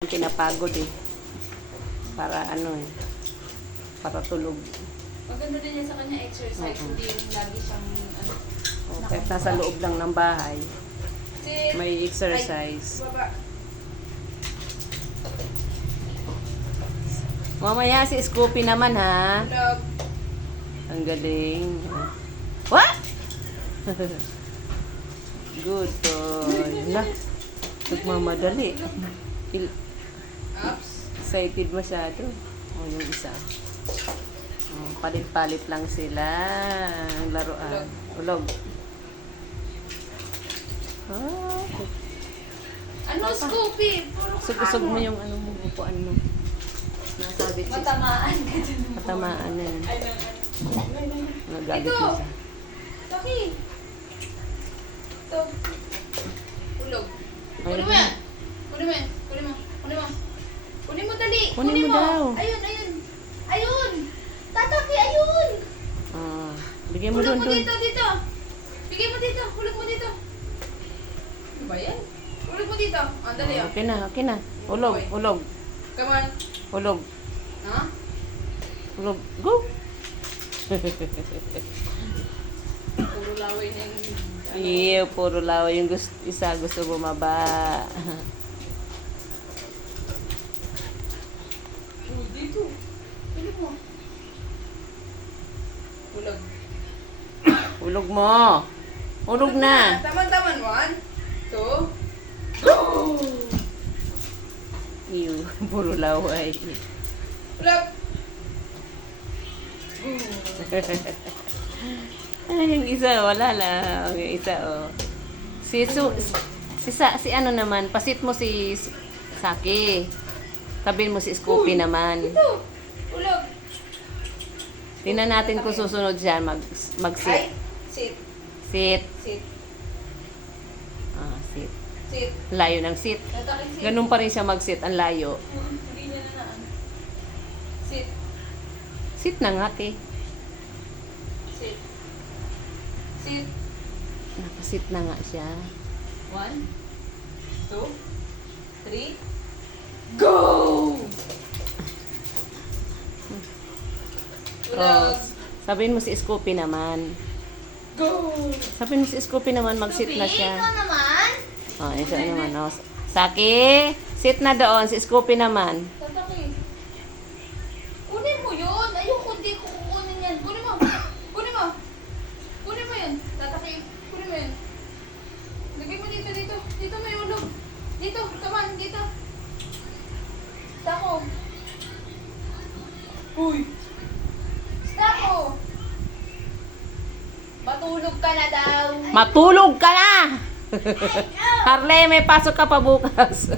Pinapagod eh. Para ano eh. Para tulog. Maganda din yan sa kanya exercise. Hindi yung lagi siyang ano. Kahit nasa loob lang ng bahay, Kasi, may exercise. baba. Mamaya si Scoopy naman ha. Vlog. Ang galing. What? Good boy. Lah, nagmamadali. Ups. Excited masyado. Oh, yung isa. Oh, palit-palit lang sila. Ang laruan. Ulog. Ah, Ano, Scoopy? Puro ka sug-usog mo ano. yung ano mo, upuan mo. Nasabit si Matamaan ka dyan. Patamaan na yan. Nagalit Ito. na siya. Taki. Ito. Ulog. Ayun. Kunin mo yan. Kunin mo yan. Kunin mo. Kunin mo. Kunin mo dali. Kunin mo daw. Ayun, ayun. Ayun. Tataki, ayun. Ah, bigyan mo Hulog doon, mo doon. dito, dito. Bigay mo dito. Hulog mo dito. Ano ba yan? Hulog mo dito. Ah, dali Ah, ah. okay na, okay na. Ulog, ulog, Come on. ulog, Ha? ulog. Go! Puro laway na yung... Iyo, puro lawa yung isa gusto bumaba. Oh, dito. Hulog mo. Hulog. Ulog mo. Ulog na. Taman-taman. 1, 2. Go! Iyo, puro laway. Hulog. Ay, yung isa, wala lang. Yung isa, oh. Si ano naman, pasit mo si Saki. Tabihin mo si Scoopy naman. Dito. Hulog. Tingnan natin kung susunod siya mag-sit. Ay. Sit. Sit. Sit. Ah, sit. Sit. Layo ng sit. Tatakin sit. Ganun pa rin siya mag-sit, ang layo. Hindi niya na naan. Sit. Sit na nga, te. Sit. Sit. Nakasit na nga siya. 1, 2, 3. Go! Oh, Hulog. sabihin mo si Scoopy naman. Go! Sabihin mo si Scoopy naman, mag-sit na siya. Ikaw naman. Oh, isa naman. Oh. Saki, sit na doon. Si Scoopy naman. Tataki. Kunin mo yun. Ayoko, hindi ko kukunin yan. Kunin mo. Kunin mo. Kunin mo yun. Tataki. Kunin mo yun. Lagay mo dito, dito. Dito may ulog. Dito. Come on, dito. Stako. Uy. Stako. Matulog ka na daw. Matulog ka na! Harley, may pasok ka pa bukas.